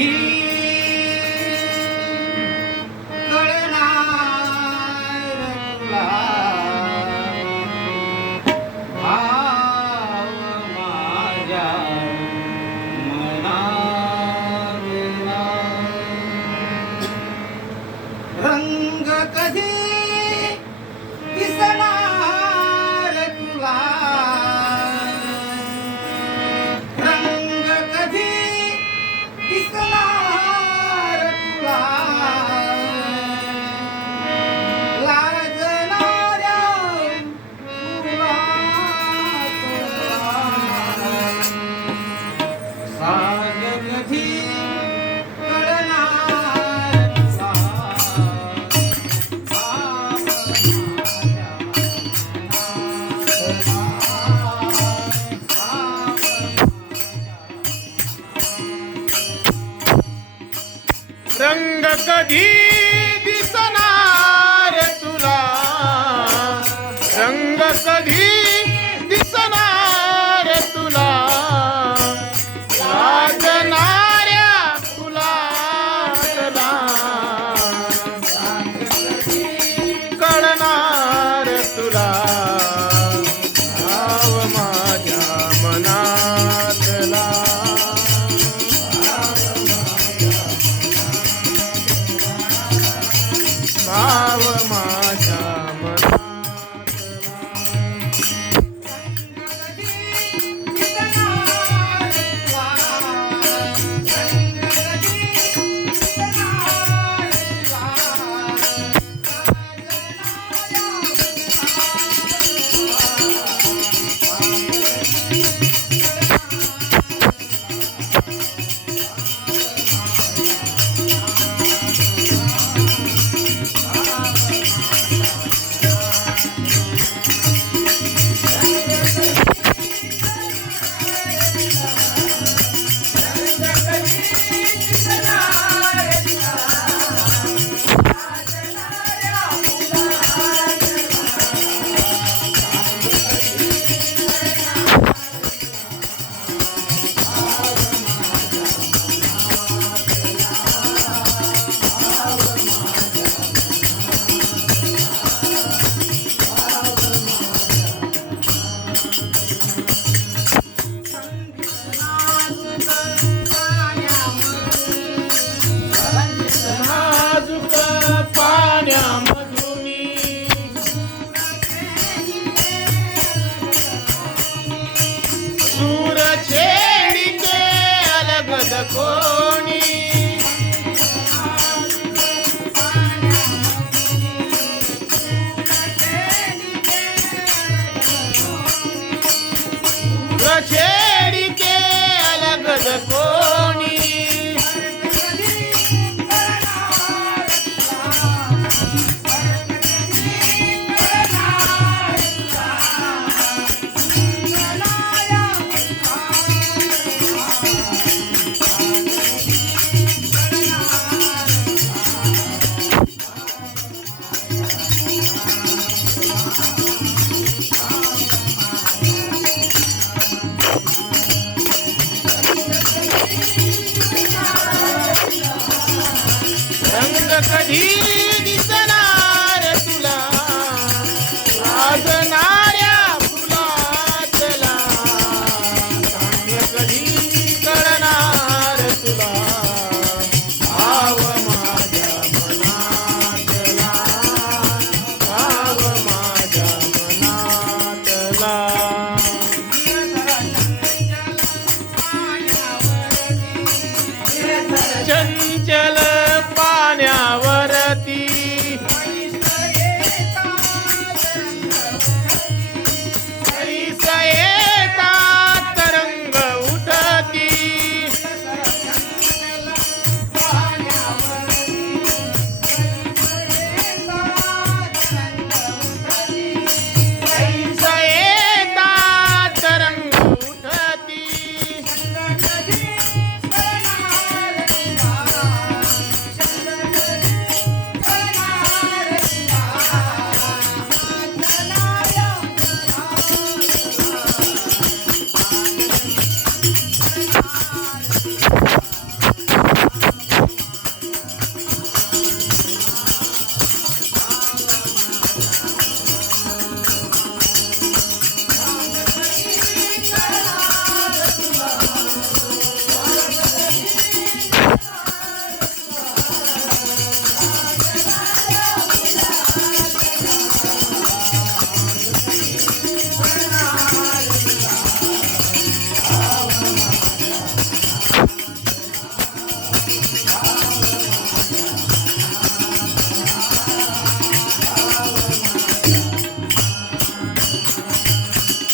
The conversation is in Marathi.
कधी ಈ Yeah.